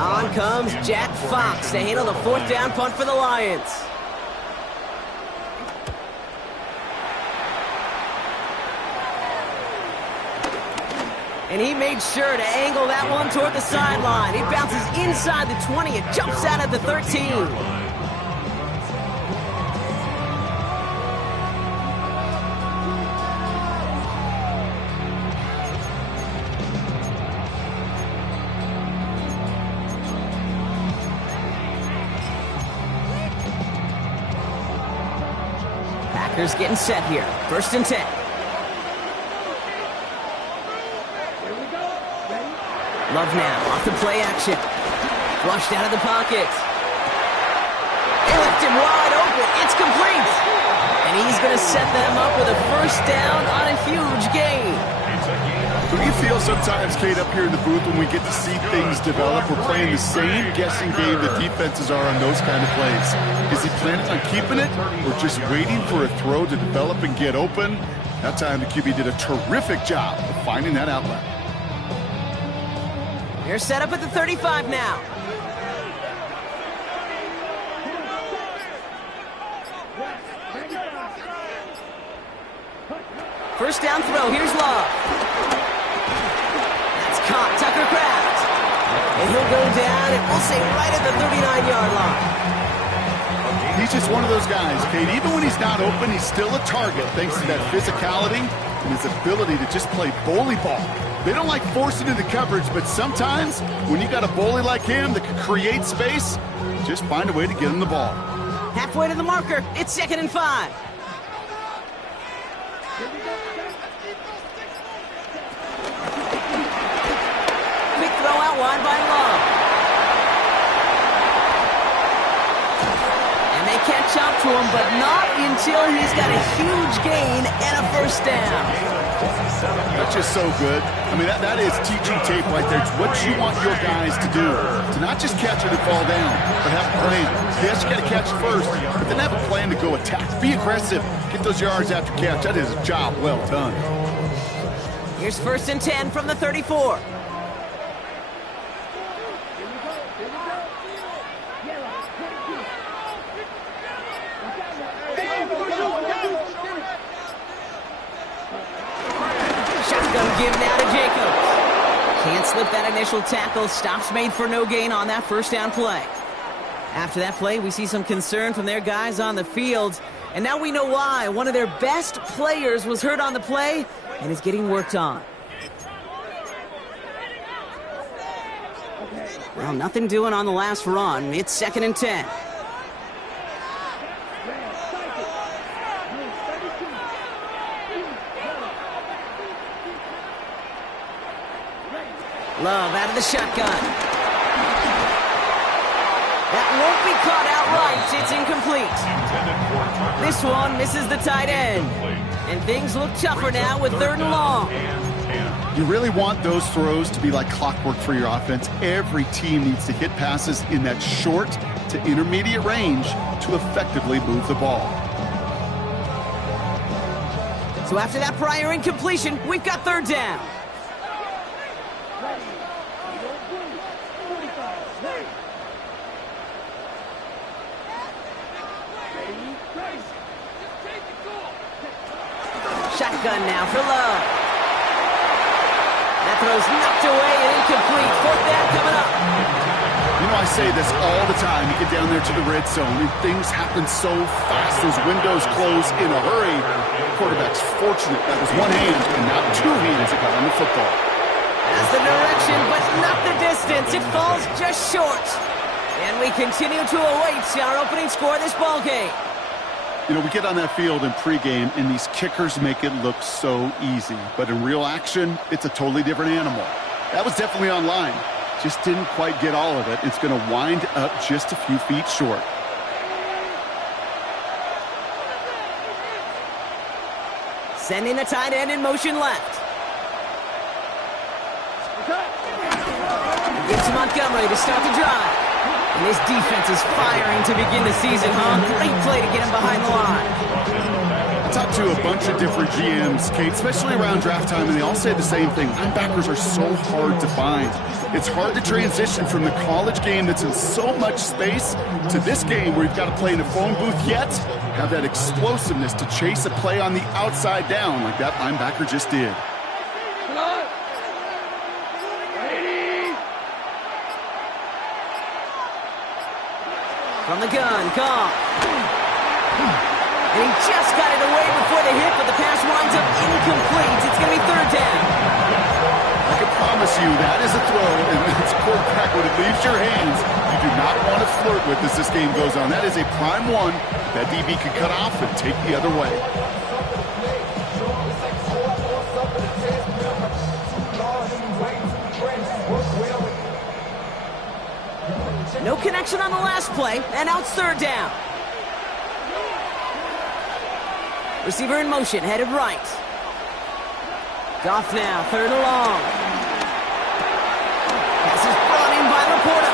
On comes Jack Fox to handle the fourth down punt for the Lions. And he made sure to angle that one toward the sideline. He bounces inside the 20 and jumps out at the 13. Packers getting set here. 1st and 10. Love now, off the play action. Flushed out of the pocket. They left him wide open. It's complete. And he's going to set them up with a 1st down on a huge gain. Do you feel sometimes, Kate, up here in the booth when we get to see things develop, we're playing the same guessing game the defenses are on those kind of plays? Is he planning on keeping it or just waiting for a throw to develop and get open? That time the QB did a terrific job of finding that outlet. They're set up at the 35 now. First down throw. Here's Love. That's caught. Tucker Kraft. And he'll go down, and we'll say right at the 39-yard line. He's just one of those guys, Kate. Even when he's not open, he's still a target thanks to that physicality and his ability to just play bully ball. They don't like forcing into coverage, but sometimes when you got a bully like him that can create space, just find a way to get him the ball. Halfway to the marker. It's 2nd and 5. Quick throw out wide by Love. And they catch up to him, but not until he's got a huge gain and a 1st down. That's just so good. I mean, that is teaching tape right there. It's what you want your guys to do. To not just catch it and fall down, but have a plan. Yes, you got to catch it first, but then have a plan to go attack. Be aggressive. Get those yards after catch. That is a job well done. Here's 1st and 10 from the 34. Give now to Jacobs. Can't slip that initial tackle. Stops made for no gain on that 1st down play. After that play, we see some concern from their guys on the field. And now we know why. One of their best players was hurt on the play and is getting worked on. Well, nothing doing on the last run. It's 2nd and 10. Love out of the shotgun. That won't be caught outright. It's incomplete. This one misses the tight end. And things look tougher now with 3rd and long. You really want those throws to be like clockwork for your offense. Every team needs to hit passes in that short to intermediate range to effectively move the ball. So after that prior incompletion, we've got 3rd down. Shotgun now for Love. That throw's knocked away and incomplete. 4th down coming up. You know, I say this all the time. You get down there to the red zone, and things happen so fast. Those windows close in a hurry. The quarterback's fortunate that was one hand and not 2 hands that got on the football. That's the direction, but not the distance. It falls just short. And we continue to await our opening score of this ball game. You know, we get on that field in pregame, and these kickers make it look so easy. But in real action, it's a totally different animal. That was definitely on line. Just didn't quite get all of it. It's going to wind up just a few feet short. Sending the tight end in motion left. Gives to Montgomery to start the drive. And this defense is firing to begin the season, huh? Great play to get him behind the line. Talked to a bunch of different GMs, Kate, especially around draft time, and they all say the same thing. Linebackers are so hard to find. It's hard to transition from the college game that's in so much space to this game where you've got to play in a phone booth yet have that explosiveness to chase a play on the outside down like that linebacker just did. From the gun, Goff. And he just got it away before the hit, but the pass winds up incomplete. It's going to be third down. I can promise you that is a throw, and it's quarterback when it leaves your hands. You do not want to flirt with as this game goes on. That is a prime one that DB can cut off and take the other way. No connection on the last play, and now it's third down. Receiver in motion, headed right. Goff now, third and long. Pass is brought in by Laporta.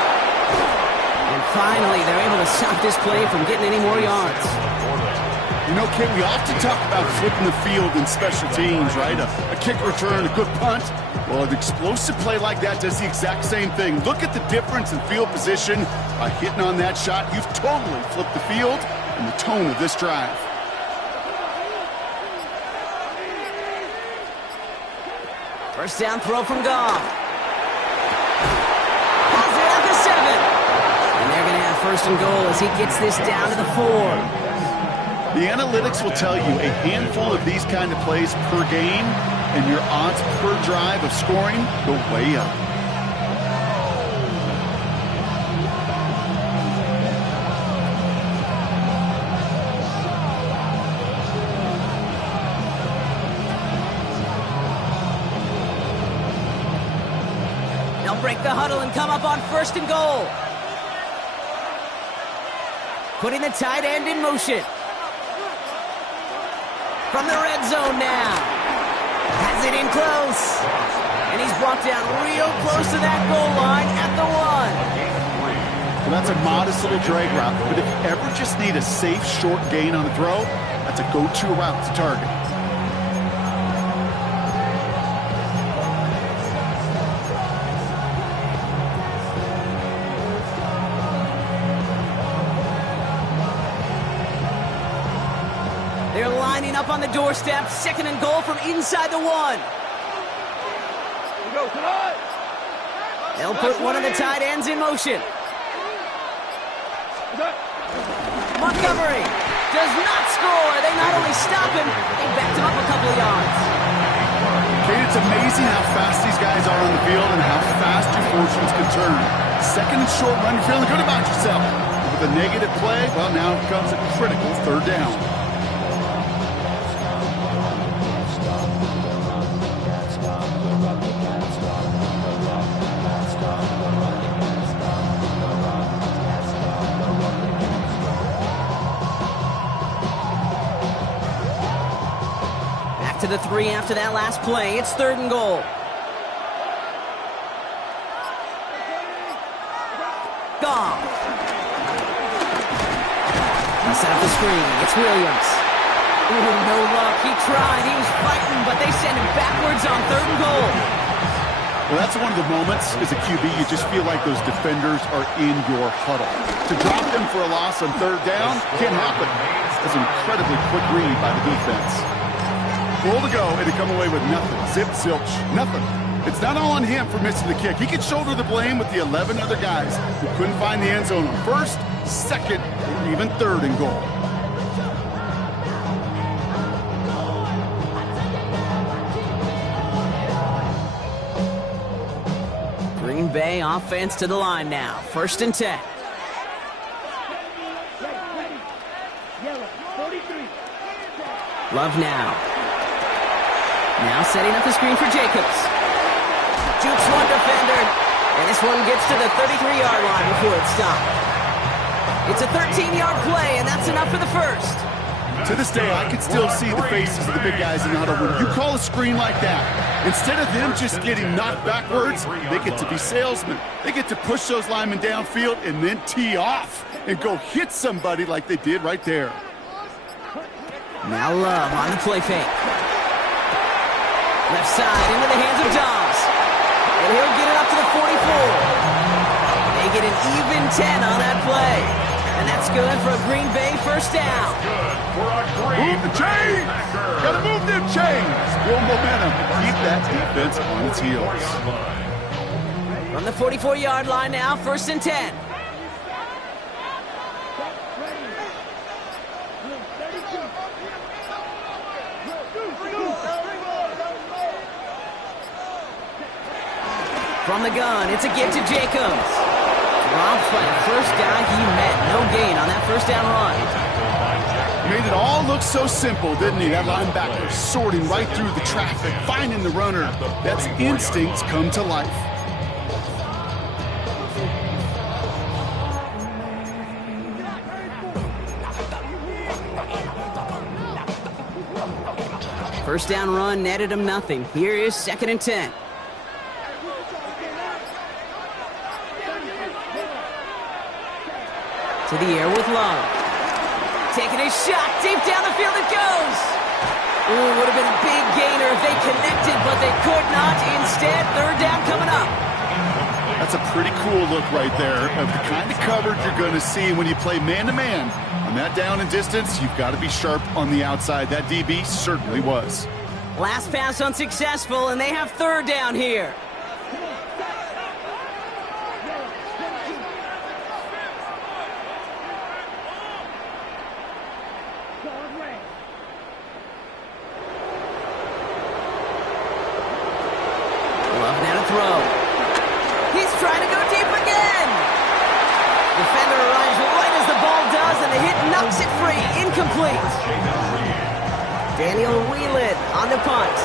And finally, they're able to stop this play from getting any more yards. You know, Kate, we often talk about flipping the field in special teams, right? A kick return, a good punt. Well, an explosive play like that does the exact same thing. Look at the difference in field position by hitting on that shot. You've totally flipped the field and the tone of this drive. First down throw from Goff. Has it at the 7. And they're going to have first and goal as he gets this down to the 4. The analytics will tell you a handful of these kind of plays per game, and your odds per drive of scoring go way up. They'll break the huddle and come up on first and goal. Putting the tight end in motion. From the red zone now. Has it in close. And he's brought down real close to that goal line at the 1. Well, that's a modest little drag route, but if you ever just need a safe, short gain on a throw, that's a go-to route to target. They're lining up on the doorstep. Second and goal from inside the 1. They'll put one of the tight ends in motion. Montgomery does not score. They not only stop him, they backed him up a couple of yards. Kate, it's amazing how fast these guys are on the field and how fast your fortunes can turn. Second and short run, you're feeling good about yourself. With a negative play, well, now it comes a critical third down. To the 3 after that last play. It's third and goal. Goff. He'll set up the screen. It's Williams. Ooh, no luck. He tried. He was fighting, but they send him backwards on third and goal. Well, that's one of the moments as a QB you just feel like those defenders are in your huddle. To drop them for a loss on third down can't happen. That's an incredibly quick read by the defense. Goal to go, and he come away with nothing. Zip, zilch, nothing. It's not all on him for missing the kick. He can shoulder the blame with the 11 other guys who couldn't find the end zone on first, second, or even third and goal. Green Bay offense to the line now. First and 10. Love now. Now setting up the screen for Jacobs. Jukes one defender, and this one gets to the 33-yard line before it's stopped. It's a 13-yard play, and that's enough for the first. To this day, I can still see the faces of the big guys in the huddle. When you call a screen like that, instead of them just getting knocked backwards, they get to be salesmen. They get to push those linemen downfield and then tee off and go hit somebody like they did right there. Now Love on the play fake. Left side into the hands of Dobbs. And he'll get it up to the 44. They get an even 10 on that play. And that's good for a Green Bay first down. Move the chains! Gotta move them chains! Build momentum. Keep that defense on its heels. From the 44-yard line now, 1st and 10. From the gun, it's a give to Jacobs. Dropped by the first guy he met. No gain on that first down run. Made it all look so simple, didn't he? That linebacker sorting right through the traffic, finding the runner. That's instincts come to life. First down run netted him nothing. Here is 2nd and 10. To the air with Love. Taking a shot. Deep down the field it goes. Ooh, would have been a big gainer if they connected, but they could not. Instead, 3rd down coming up. That's a pretty cool look right there of the kind of coverage you're going to see when you play man-to-man. On that down and distance, you've got to be sharp on the outside. That DB certainly was. Last pass unsuccessful, and they have 3rd down here. Love now to throw. He's trying to go deep again. Defender arrives right as the ball does, and the hit knocks it free. Incomplete. Daniel Whelan on the punt.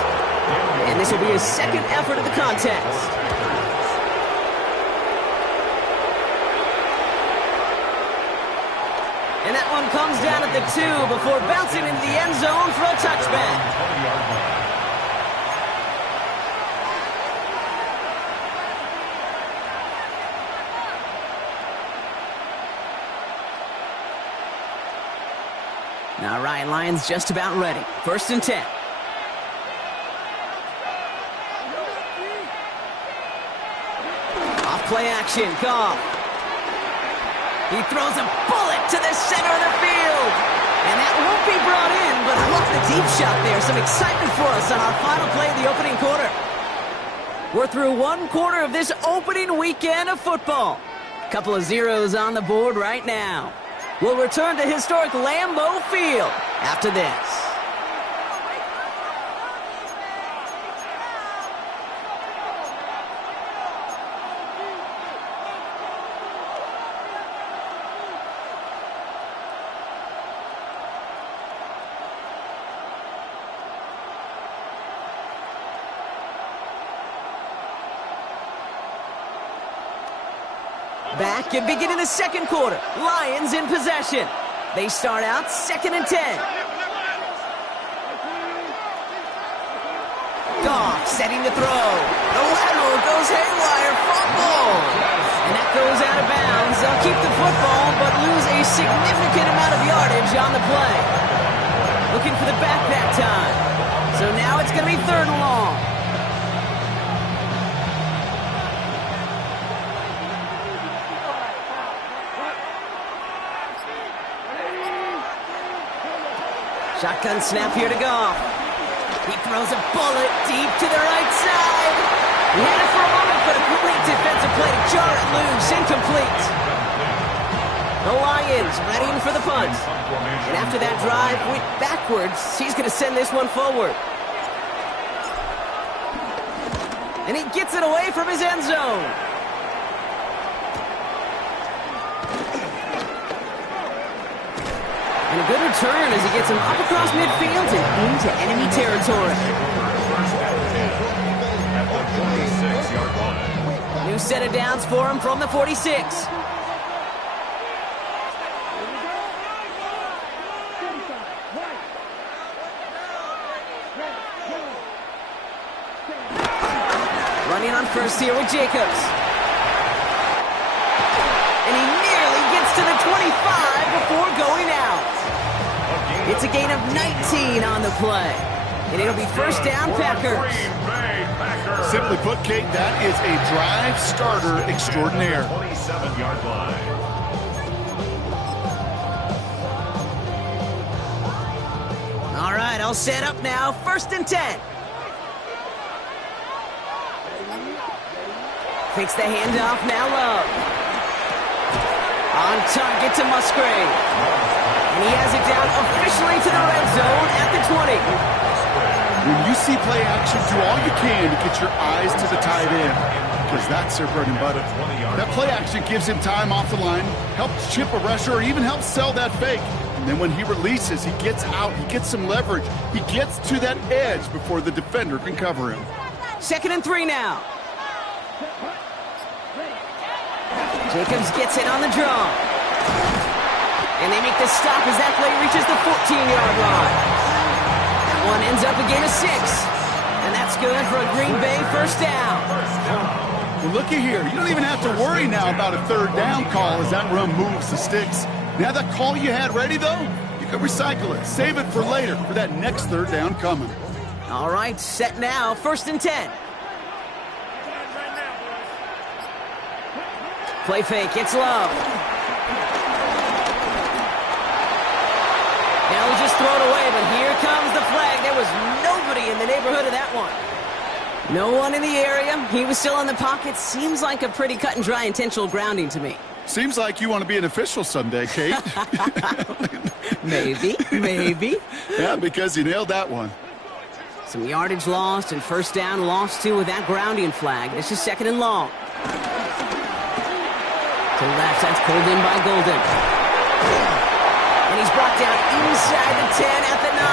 And this will be his 2nd effort of the contest. And that one comes down at the 2 before bouncing into the end zone for a touchback. Now Ryan Lyons just about ready. 1st and 10. Off play action. Goff. He throws a bullet to the center of the field. And that won't be brought in, but I love the deep shot there. Some excitement for us on our final play of the opening quarter. We're through 1 quarter of this opening weekend of football. Couple of zeros on the board right now. We'll return to historic Lambeau Field after this. Back and beginning the 2nd quarter. Lions in possession. They start out 2nd and 10. Goff setting the throw. The lateral goes haywire. Fumble. And that goes out of bounds. They'll keep the football, but lose a significant amount of yardage on the play. Looking for the back that time. So now it's going to be 3rd and long. Shotgun snap here to Goff. He throws a bullet deep to the right side. He had it for a moment, but a great defensive play to jar it loose. Incomplete. The Lions readying for the punt. And after that drive went backwards, he's going to send this one forward. And he gets it away from his end zone. And a good return as he gets him up across midfield and into enemy territory. New set of downs for him from the 46. Running on first here with Jacobs. And he nearly gets to the 25 before going out. It's a gain of 19 on the play. And it'll be first down, Packers. Simply put, Kate, that is a drive starter extraordinaire. 27-yard line. All right, I'll set up now. First and 10. Takes the handoff, now Love. On target to Musgrave. And he has it down officially to the red zone at the 20. When you see play action, do all you can to get your eyes to the tight end, because that's their bread and butter. That play action gives him time off the line, helps chip a rusher, or even helps sell that fake. And then when he releases, he gets out, he gets some leverage. He gets to that edge before the defender can cover him. 2nd and 3 now. Jacobs gets it on the draw. And they make the stop as that play reaches the 14-yard line. That one ends up a gain of 6. And that's good for a Green Bay first down. Well, looky here. You don't even have to worry now about a third down call as that run moves the sticks. Now that call you had ready, though, you can recycle it. Save it for later for that next third down coming. All right, set now. 1st and 10. Play fake, it's Love. Now he'll just throw it away, but here comes the flag. There was nobody in the neighborhood of that one. No one in the area. He was still in the pocket. Seems like a pretty cut and dry intentional grounding to me. Seems like you want to be an official someday, Kate. Maybe. Yeah, because you nailed that one. Some yardage lost and first down lost too with that grounding flag. This is 2nd and long. To the left, that's pulled in by Golden. And he's brought down inside the 10 at the 9.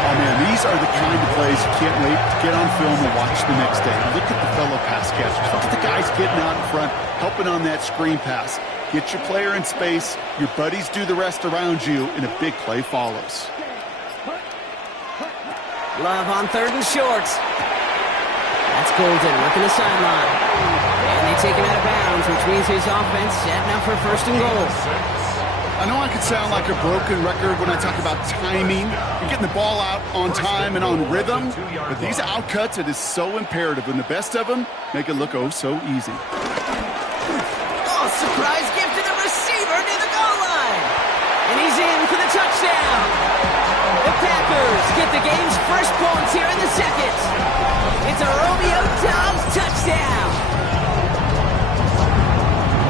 Oh, man, these are the kind of plays you can't wait to get on film and watch the next day. Look at the fellow pass catchers. Look at the guys getting out in front, helping on that screen pass. Get your player in space, your buddies do the rest around you, and a big play follows. Love on 3rd and short. That's Golden working the sideline. And they take him out of bounds, which means his offense set now for 1st and goal. I know I could sound like a broken record when I talk about timing and getting the ball out on time and on rhythm, but these outcuts, it is so imperative, and the best of them make it look oh so easy. Oh, surprise gift to the receiver near the goal line. And he's in for the touchdown. The Packers get the game's first points here in the 2nd. It's a Romeo Doubs touchdown.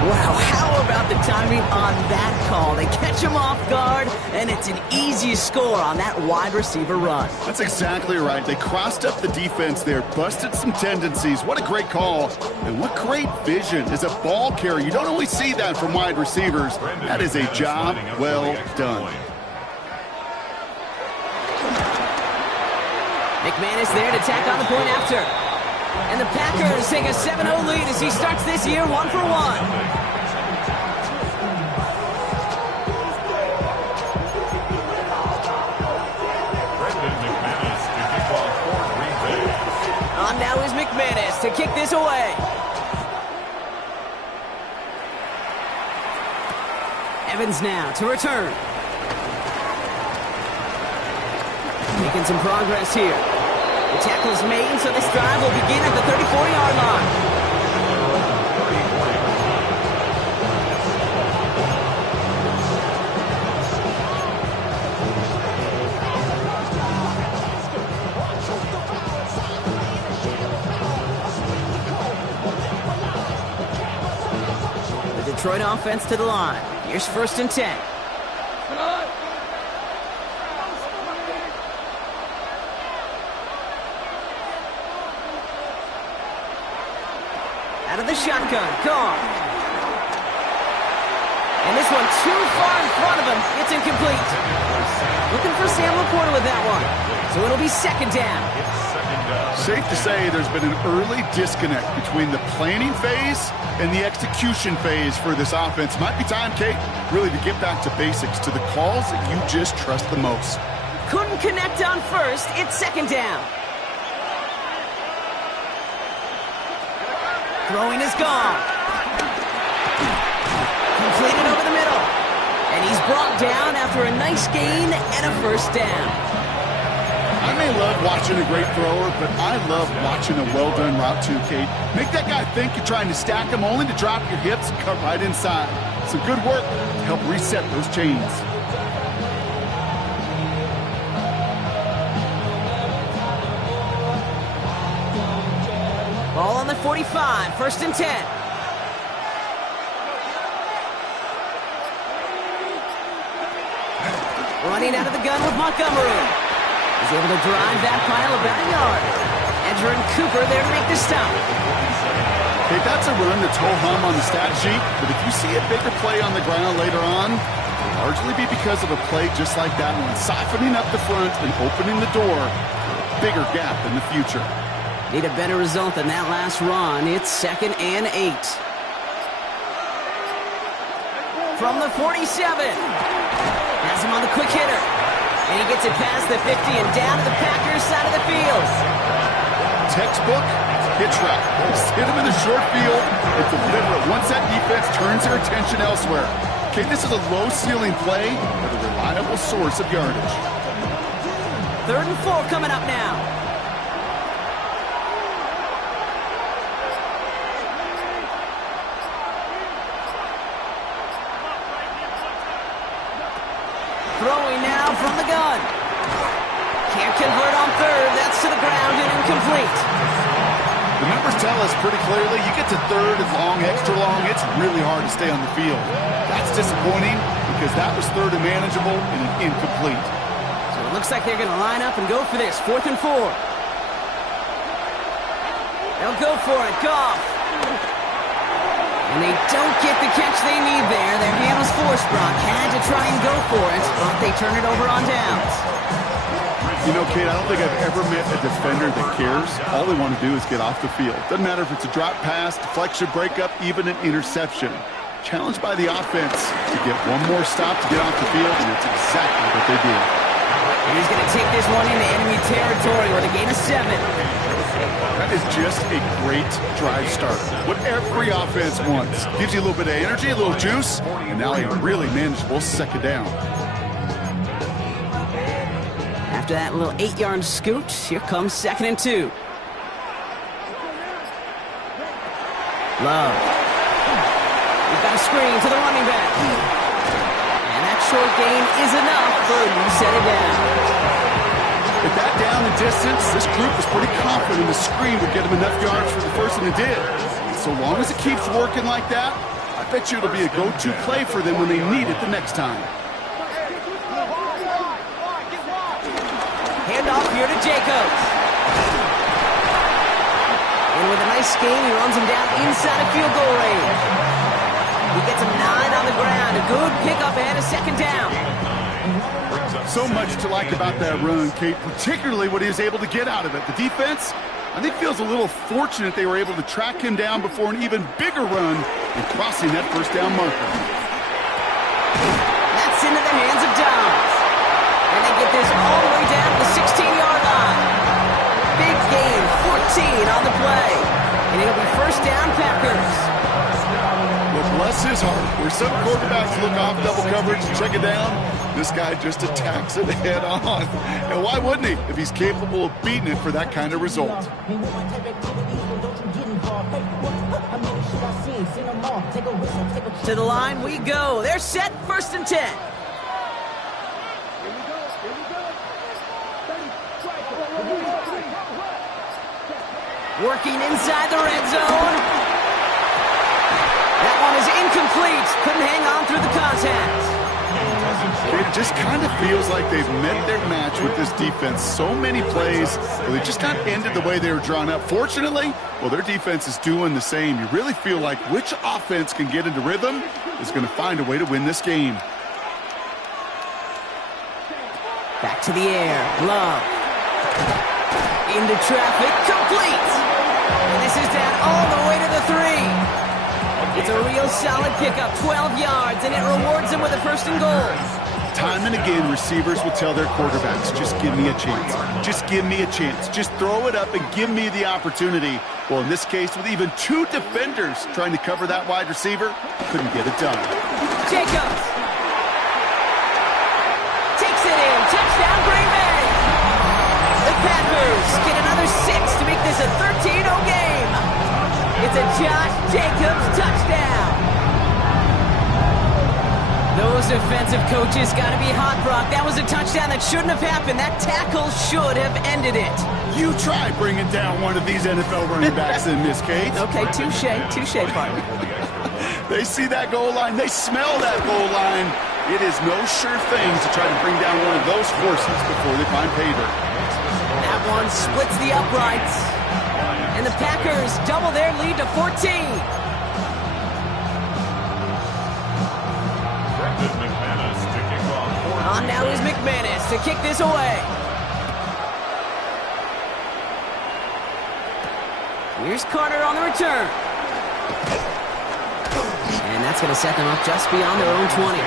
Wow, how about the timing on that call? They catch him off guard, and it's an easy score on that wide receiver run. That's exactly right. They crossed up the defense there, busted some tendencies. What a great call, and what great vision as a ball carrier. You don't always see that from wide receivers. That is a job well done. McManus there to tack on the point after. And the Packers take a 7-0 lead as he starts this year 1-for-1. On now is McManus to kick this away. Evans now to return. Making some progress here. The tackle's made, so this drive will begin at the 34-yard line. The Detroit offense to the line. Here's 1st and 10. Out of the shotgun, gone. And this one too far in front of him. It's incomplete. Looking for Sam Laporta with that one. So it'll be 2nd down. Safe to say there's been an early disconnect between the planning phase and the execution phase for this offense. Might be time, Kate, really to get back to basics, to the calls that you just trust the most. Couldn't connect on 1st. It's 2nd down. Throwing is gone. Completed over the middle. And And he's brought down after a nice gain and a first down. I may love watching a great thrower, but I love watching a well-done route too, Kate. Make that guy think you're trying to stack him only to drop your hips and cut right inside. Some good work to help reset those chains. Ball on the 45, 1st and 10. Running out of the gun with Montgomery. He's able to drive that pile about a yard. Edger and Cooper there to make the stop. Hey, that's a run that's ho-hum on the stat sheet, but if you see a bigger play on the ground later on, it'll largely be because of a play just like that one, softening up the front and opening the door for a bigger gap in the future. Need a better result than that last run. It's 2nd and 8. From the 47. Has him on the quick hitter. And he gets it past the 50 and down to the Packers side of the field. Textbook hitch route. Just hit him in the short field and deliver it once that defense turns their attention elsewhere. Okay, this is a low-ceiling play, but a reliable source of yardage. 3rd and 4 coming up now. Throwing now from the gun. Can't convert on 3rd. That's to the ground and incomplete. The numbers tell us pretty clearly, you get to 3rd and long, extra long, it's really hard to stay on the field. That's disappointing because that was 3rd and manageable and an incomplete. So it looks like they're going to line up and go for this. 4th and 4. They'll go for it. Goff. And they don't get the catch they need there. Their hand was forced. Brock had to try and go for it, but they turn it over on downs. You know, Kate, I don't think I've ever met a defender that cares. All they want to do is get off the field. Doesn't matter if it's a drop pass, deflection, breakup, even an interception. Challenged by the offense to get one more stop to get off the field, and it's exactly what they did. And he's going to take this one into enemy territory with a gain of 7. That is just a great drive starter. What every offense wants. Gives you a little bit of energy, a little juice, and now a really manageable 2nd down. After that little 8-yard scoot, here comes 2nd and 2. Love. We've got a screen to the running back. And that short gain is enough for a set it down. With that down and distance, this group was pretty confident the screen would get him enough yards for the first, and it did. So long as it keeps working like that, I bet you it'll be a go-to play for them when they need it the next time. Handoff here to Jacobs. And with a nice gain, he runs him down inside of field goal range. He gets him 9 on the ground. A good pickup ahead of 2nd down. So much to like about that run, Kate, particularly what he was able to get out of it. The defense, I think, feels a little fortunate they were able to track him down before an even bigger run and crossing that 1st down marker. That's into the hands of Downs. And they get this all the way down to the 16-yard line. Big gain, 14 on the play. And it'll be 1st down Packers. Well, bless his heart. Where some quarterbacks look off double coverage and check it down, this guy just attacks it head on. And why wouldn't he if he's capable of beating it for that kind of result? To the line we go. They're set, 1st and 10. Working inside the red zone. That one is incomplete. Couldn't hang on through the contact. It just kind of feels like they've met their match with this defense. So many plays, well, they just kind of ended the way they were drawn up. Fortunately, well, their defense is doing the same. You really feel like which offense can get into rhythm is going to find a way to win this game. Back to the air. Love. Into traffic. Complete. And this is down all the way to the 3. It's a real solid pickup, 12 yards, and it rewards him with a 1st and goal. Time and again, receivers will tell their quarterbacks, just give me a chance. Just give me a chance. Just throw it up and give me the opportunity. Well, in this case, with even 2 defenders trying to cover that wide receiver, couldn't get it done. Jacobs. Touchdown, Green Bay! The Packers get another 6 to make this a 13-0 game. It's a Josh Jacobs touchdown. Those defensive coaches got to be hot, Brock. That was a touchdown that shouldn't have happened. That tackle should have ended it. You try bringing down one of these NFL running backs in this case. Okay, touche, partner. They see that goal line. They smell that goal line. It is no sure thing to try to bring down one of those horses before they find pay dirt. That one splits the uprights. And the Packers double their lead to 14. On now is McManus to kick this away. Here's Carter on the return. And that's going to set them up just beyond their own 20.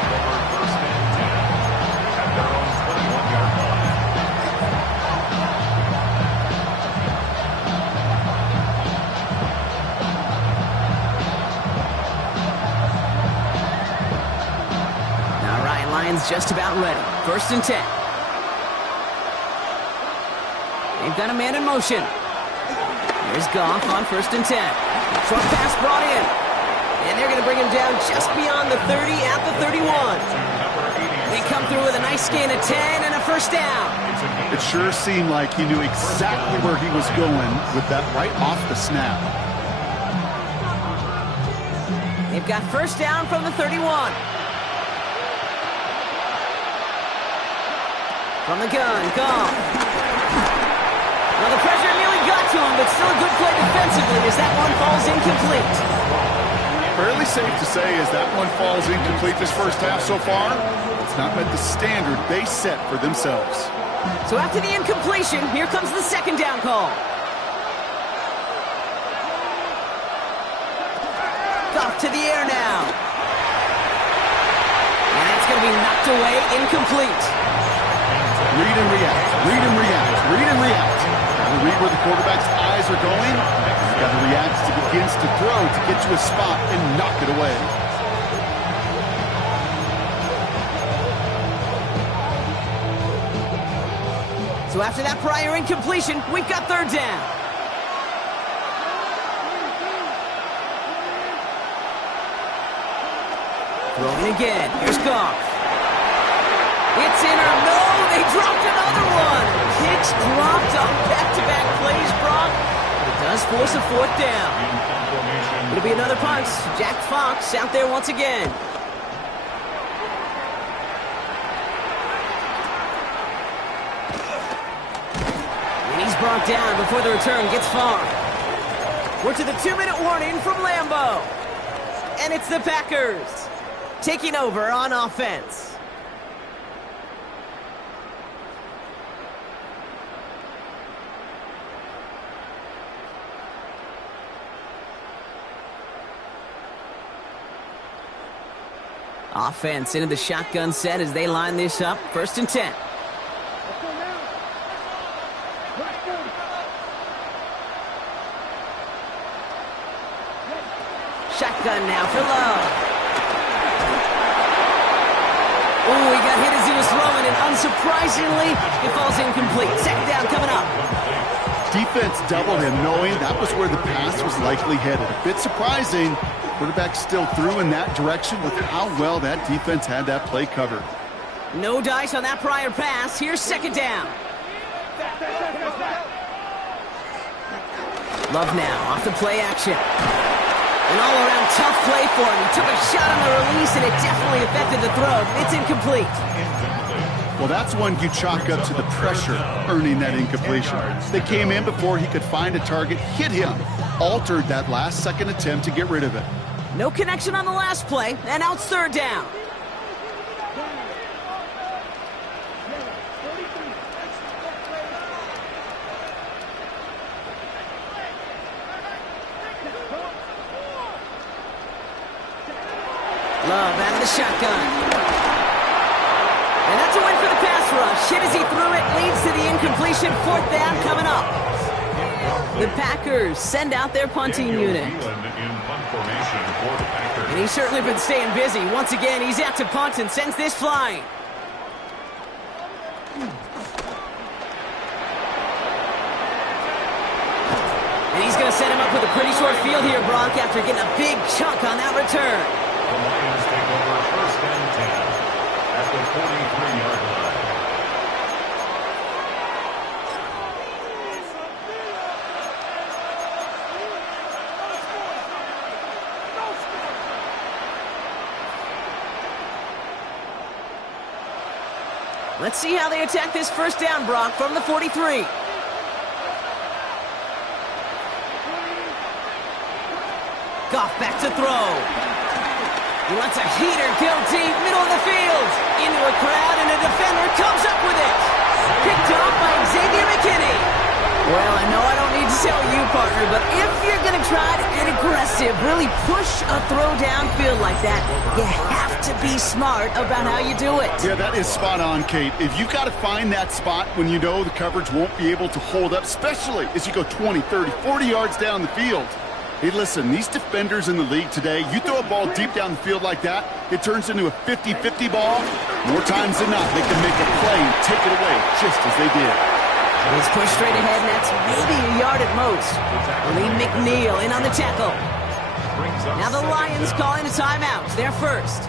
Now Ryan Lyons just about ready. 1st and 10. They've got a man in motion. Here's Goff on 1st and 10. Short pass brought in. And they're going to bring him down just beyond the 30 at the 31. They come through with a nice gain of 10 and a 1st down. It sure seemed like he knew exactly where he was going with that right off the snap. They've got 1st down from the 31. From the gun, Goff. Well, the pressure nearly got to him, but still a good play defensively as that one falls incomplete. Fairly safe to say as that one falls incomplete this first half so far, it's not met the standard they set for themselves. So after the incompletion, here comes the 2nd down call. Goff to the air now. And that's going to be knocked away, incomplete. Read and react, read and react, read and react. Gotta read where the quarterback's eyes are going. He's got to react as he begins to throw to get to a spot and knock it away. So after that prior incompletion, we've got 3rd down. Throwing again. Here's Goff. It's in or no, they dropped another one. Kicks dropped on back-to-back plays, Brock. But it does force a 4th down. It'll be another punt. Jack Fox out there once again. And he's brought down before the return gets far. We're to the 2-minute warning from Lambeau. And it's the Packers taking over on offense. Offense into the shotgun set as they line this up. 1st and 10. Shotgun now for Love. Oh, he got hit as he was throwing, and unsurprisingly, it falls incomplete. 2nd down coming up. Defense doubled him, knowing that was where the pass was likely headed. A bit surprising. Quarterback still threw in that direction with how well that defense had that play covered. No dice on that prior pass. Here's 2nd down. Love now off the play action. An all-around tough play for him. He took a shot on the release, and it definitely affected the throw. It's incomplete. Well, that's one you chalk up to the pressure earning that incompletion. They came in before he could find a target, hit him, altered that last-second attempt to get rid of it. No connection on the last play, and now it's 3rd down. Love out of the shotgun. And that's a win for the pass rush. Hit as he threw it, leads to the incompletion. 4th down coming up. The Packers send out their punting unit. And he's certainly been staying busy. Once again, he's out to punt and sends this flying. with a pretty short field here, Brock, after getting a big chunk on that return. The Lions take over 1st and 10 at the 43-yard line. Let's see how they attack this 1st down, Brock, from the 43. Goff back to throw. He wants a heater, go deep, middle of the field. Into a crowd, and a defender comes up with it. Picked off by Xavier McKinney. Well, I know I don't need to tell you, partner, but if you're going to try to get aggressive, really push a throw downfield like that, you have to be smart about how you do it. Yeah, that is spot on, Kate. If you've got to find that spot when you know the coverage won't be able to hold up, especially as you go 20, 30, 40 yards down the field. Hey, listen, these defenders in the league today, you throw a ball deep down the field like that, it turns into a 50-50 ball. More times than not, they can make a play and take it away just as they did. He's pushed straight ahead, and that's maybe a yard at most. Lee McNeil in on the tackle. Now the Lions calling a timeout. They're first,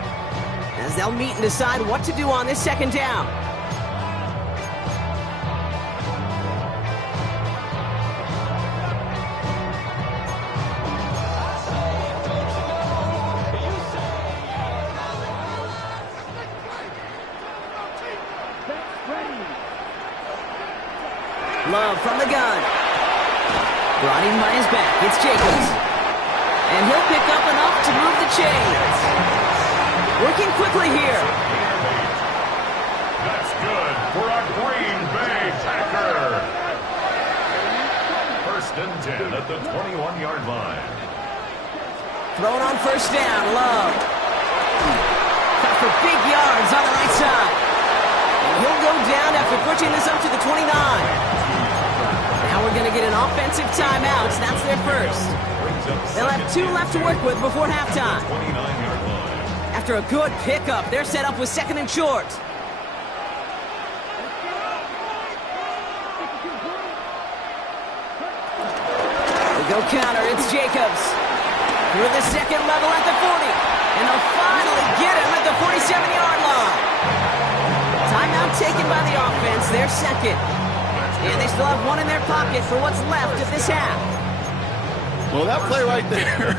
as they'll meet and decide what to do on this 2nd down. Love from the gun. Brought in by his back. It's Jacobs. And he'll pick up enough to move the chains. Working quickly here. That's good for a Green Bay Packer. 1st and 10 at the 21-yard line. Thrown on 1st down. Love. Cut for big yards on the right side. And he'll go down after pushing this up to the 29. Now we're going to get an offensive timeout. That's their first. They'll have 2 left to work with before halftime. After a good pickup, they're set up with 2nd and short. They go counter. It's Jacobs. Through the 2nd level at the 40. And they'll finally get him at the 47-yard line. Timeout taken by the offense. They're 2nd. And they still have 1 in their pocket for what's left of this half. Well, that play right there,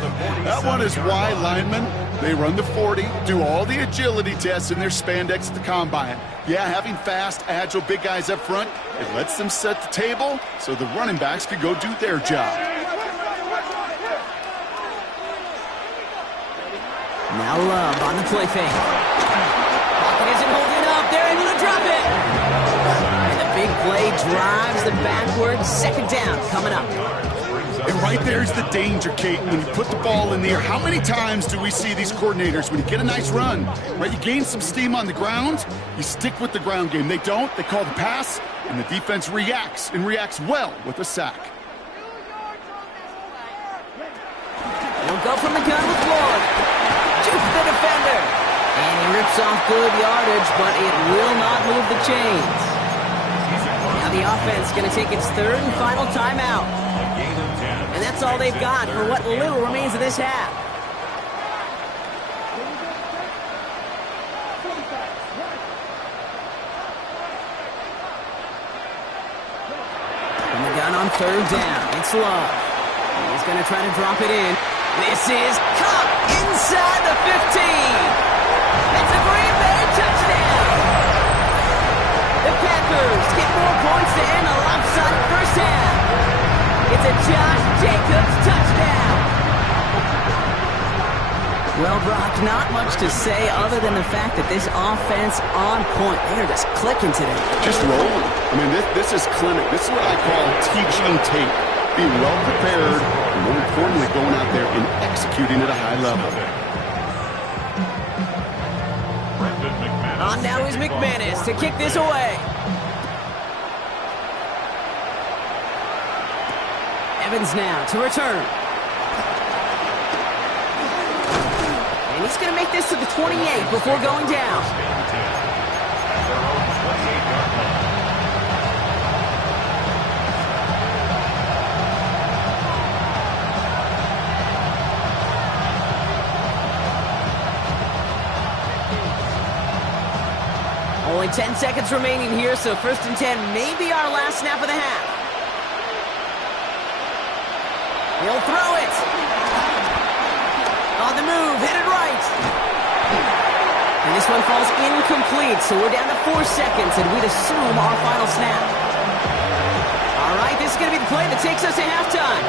that one is why linemen, they run the 40, do all the agility tests in their spandex at the combine. Yeah, having fast, agile, big guys up front, it lets them set the table so the running backs can go do their job. Now Love on the play fake. Pocket isn't holding up. They're able to drop it. And the big play drives the backwards. 2nd down coming up. And right there's the danger, Kate, when you put the ball in the air. How many times do we see these coordinators, when you get a nice run, right, you gain some steam on the ground, you stick with the ground game. They don't. They call the pass, and the defense reacts, and reacts well with a sack. He'll go from the gun with Floyd. Jukes the defender. And he rips off good yardage, but it will not move the chains. Now the offense is going to take its 3rd and final timeout. And that's all they've got for what little remains of this half. From the gun on 3rd down, it's Love. He's going to try to drop it in. This is caught inside the 15. That's a Green Bay touchdown. The Packers get more points to end a lopsided 1st half. It's a Josh Jacobs touchdown. Well, Brock, not much to say other than the fact that this offense on point. They're just clicking today. Just rolling. I mean, this is clinic. This is what I call teaching tape. Being well prepared, and more importantly, going out there and executing at a high level. On now is McManus to kick this away. Evans now to return. And he's going to make this to the 28 before going down. Only 10 seconds remaining here, so 1st and 10 may be our last snap of the half. He'll throw it. On the move, headed right. And this one falls incomplete, so we're down to 4 seconds, and we'd assume our final snap. All right, this is going to be the play that takes us to halftime.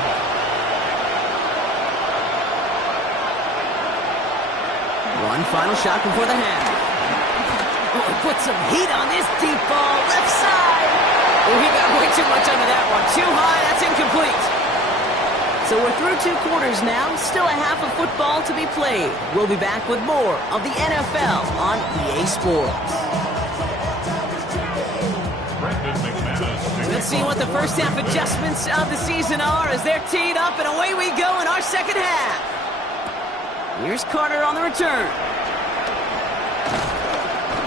One final shot before the half. Oh, put some heat on this deep ball, left side. Oh, he got way too much under that one. Too high, that's incomplete. So we're through 2 quarters now, still a half of football to be played. We'll be back with more of the NFL on EA Sports. Let's see what the first half adjustments of the season are as they're teed up, and away we go in our second half. Here's Carter on the return.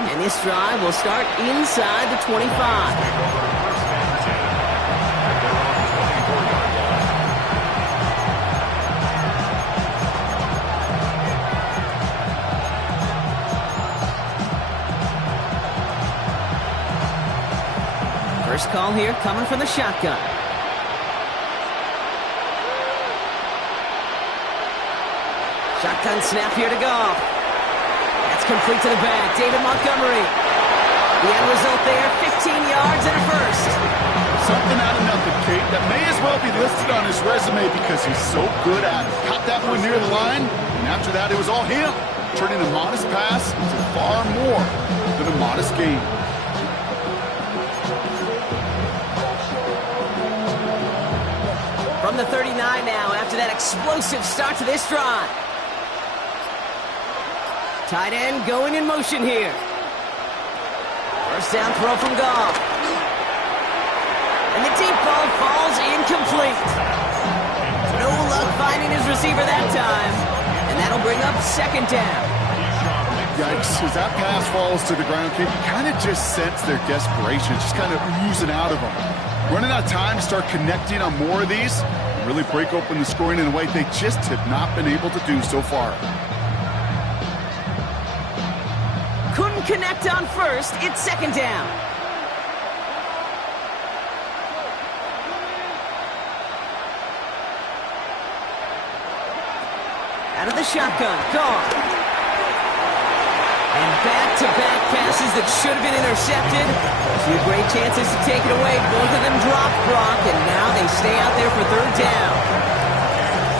And this drive will start inside the 25. First call here coming from the shotgun. Shotgun snap here to Goff. That's complete to the back. David Montgomery. The end result there, 15 yards and a first. Something out of nothing, Kate. That may as well be listed on his resume because he's so good at it. Caught that one near the line, and after that it was all him. Turning a modest pass into far more than a modest game. From the 39 now after that explosive start to this drive. Tight end going in motion here. First down throw from Goff. And the deep ball falls incomplete. No luck finding his receiver that time. And that'll bring up second down. Yikes, as that pass falls to the ground, Kate, you kind of just sense their desperation, just kind of oozing out of them. Running out of time to start connecting on more of these and really break open the scoring in a way they just have not been able to do so far. Couldn't connect on first. It's second down. Out of the shotgun, Goff. And back-to-back passes that should have been intercepted. Two great chances to take it away. Both of them dropped, Brock, and now they stay out there for third down.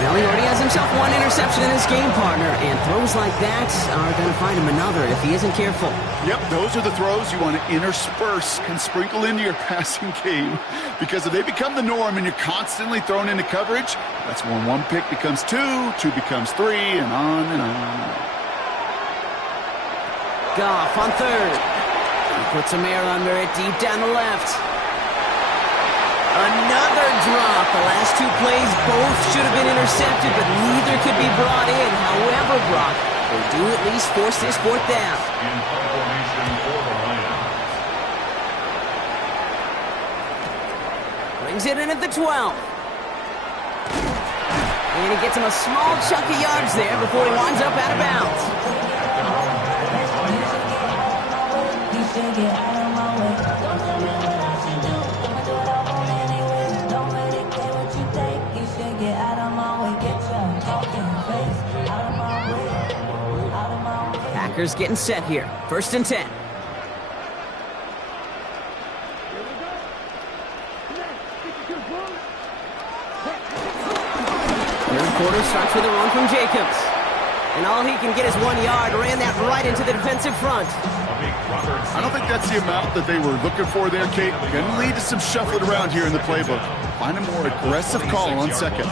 Well, he already has himself one interception in his game, partner, and throws like that are going to find him another if he isn't careful. Yep, those are the throws you want to intersperse and sprinkle into your passing game, because if they become the norm and you're constantly thrown into coverage, that's when one pick becomes two, two becomes three, and on and on. Goff on third. He puts some air under it deep down the left. Another drop. The last 2 plays both should have been intercepted, but neither could be brought in. However, Brock, they do at least force this fourth down. Brings it in at the 12. And he gets him a small chunk of yards there before he winds up out of bounds. Packers getting set here. 1st and 10. Third quarter starts with a run from Jacobs. And all he can get is 1 yard. Ran that right into the defensive front. I don't think that's the amount that they were looking for there, Kate. Going to lead to some shuffling around here in the playbook. Find a more aggressive call on second.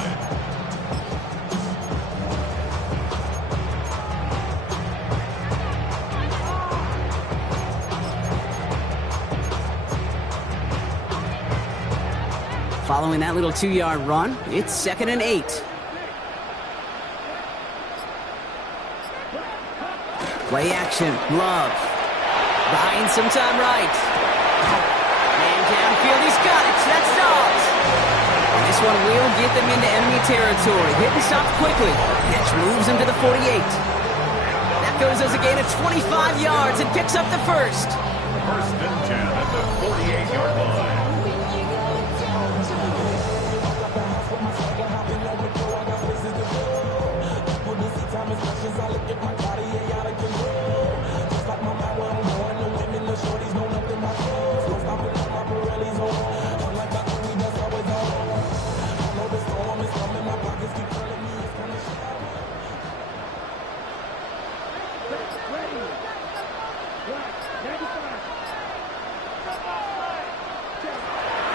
Following that little 2-yard run, it's 2nd and 8. Play action, Love. Buying some time right. Man downfield, he's got it. That's Dobbs. And this one will get them into enemy territory. Hit and stop quickly. Catch moves him to the 48. That goes as a gain of 25 yards and picks up the first. First and 10 at the 48-yard line.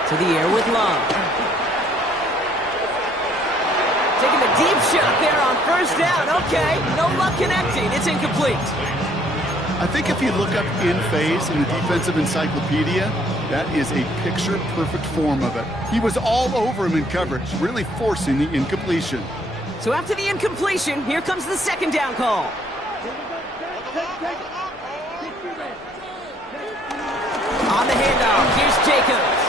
To the air with Love. Taking the deep shot there on first down. Okay, no luck connecting. It's incomplete. I think if you look up in phase in the defensive encyclopedia, that is a picture-perfect form of it. He was all over him in coverage, really forcing the incompletion. So after the incompletion, here comes the second down call. On the handoff, here's Jacobs.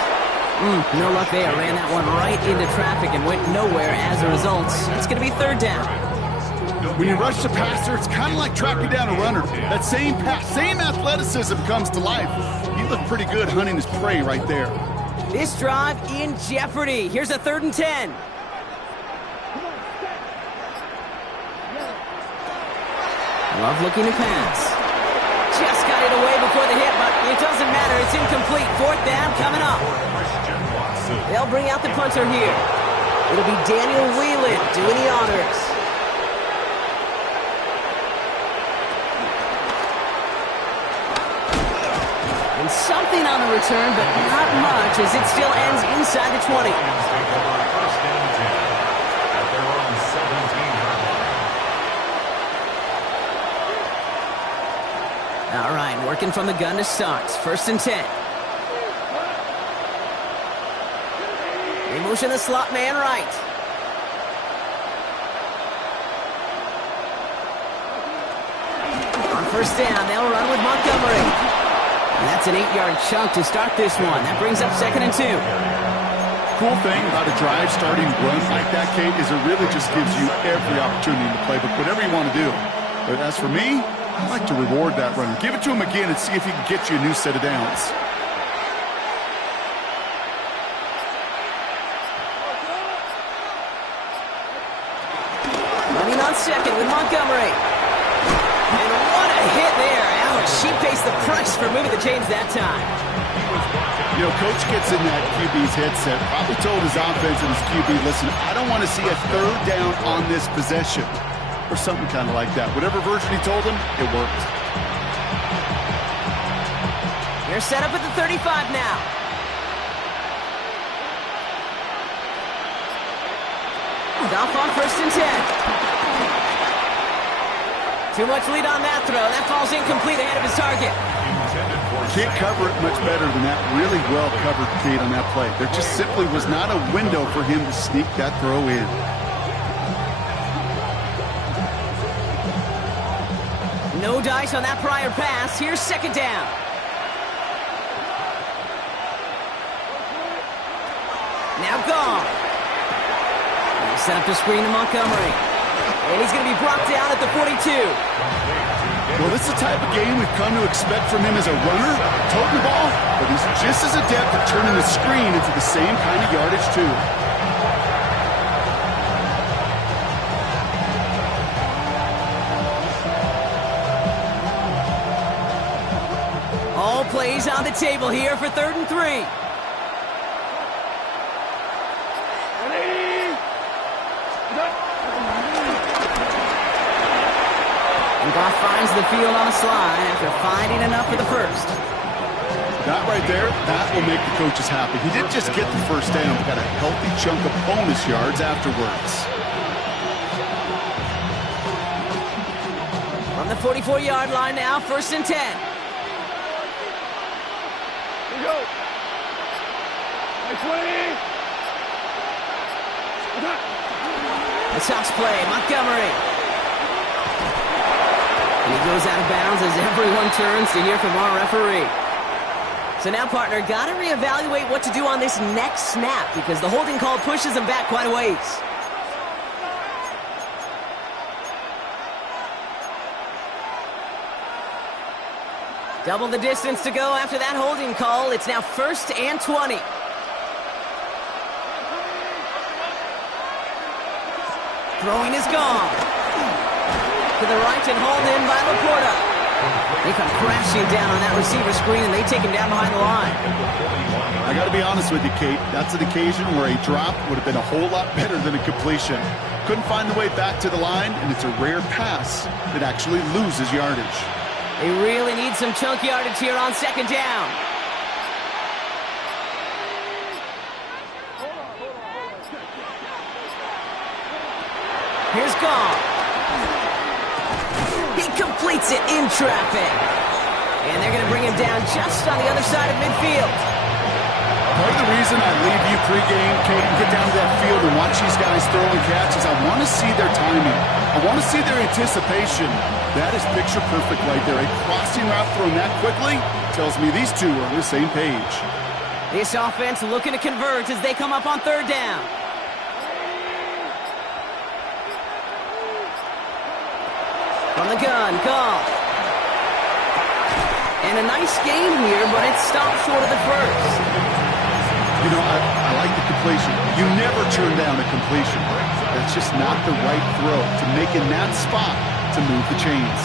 No luck there. Ran that one right into traffic and went nowhere as a result. It's going to be third down. When you rush the passer, it's kind of like tracking down a runner. That same pass, same athleticism comes to life. He looked pretty good hunting his prey right there. This drive in jeopardy. Here's a 3rd and 10. Love looking to pass. Just got it away before the hit, but it doesn't matter. It's incomplete. 4th down coming up. They'll bring out the punter here. It'll be Daniel Whelan doing the honors. And something on the return, but not much, as it still ends inside the 20. First and 10 at their own 17-yard line. All right, working from the gun to start. 1st and 10. They motion the slot man right. On 1st down, they'll run with Montgomery. And that's an 8-yard chunk to start this one. That brings up 2nd and 2. Cool thing about a drive starting run like that, Kate, is it really just gives you every opportunity in the playbook, whatever you want to do. But as for me, I'd like to reward that runner. Give it to him again and see if he can get you a new set of downs. Running on 2nd with Montgomery. And what a hit there. Ouch, she pays the price for moving the chains that time. You know, coach gets in that QB's headset, probably told his offense and his QB, listen, I don't want to see a 3rd down on this possession. Or something kind of like that. Whatever version he told him, it worked. They're set up at the 35 now. Off on 1st and 10. Too much lead on that throw. That falls incomplete ahead of his target. Can't cover it much better than that. Really well covered, Kate, on that play. There just simply was not a window for him to sneak that throw in. No dice on that prior pass. Here's 2nd down. Now gone. Set up the screen to Montgomery. And he's going to be brought down at the 42. Well, this is the type of game we've come to expect from him as a runner, toting the ball, but he's just as adept at turning the screen into the same kind of yardage, too. All plays on the table here for 3rd and 3. Goff finds the field on a slide after finding enough for the first. That right there, that will make the coaches happy. He didn't just get the 1st down, but got a healthy chunk of bonus yards afterwards. On the 44-yard line now, 1st and 10. Here we go. The toss play, Montgomery. And he goes out of bounds as everyone turns to hear from our referee. So now, partner, got to reevaluate what to do on this next snap because the holding call pushes him back quite a ways. Double the distance to go after that holding call. It's now 1st and 20. Throwing is gone. To the right and hauled in by Laporta. They come crashing down on that receiver screen, and they take him down behind the line. I got to be honest with you, Kate. That's an occasion where a drop would have been a whole lot better than a completion. Couldn't find the way back to the line, and it's a rare pass that actually loses yardage. They really need some chunk yardage here on 2nd down. Here's Goff. He completes it in traffic. And they're going to bring him down just on the other side of midfield. Part of the reason I leave you pregame, Kate, and get down to that field and watch these guys throw and catch is I want to see their timing. I want to see their anticipation. That is picture perfect right there. A crossing route thrown that quickly tells me these two are on the same page. This offense looking to convert as they come up on 3rd down. From the gun, Goff. And a nice gain here, but it stopped short of the first. You know, I like the completion. You never turn down a completion. That's just not the right throw to make in that spot to move the chains.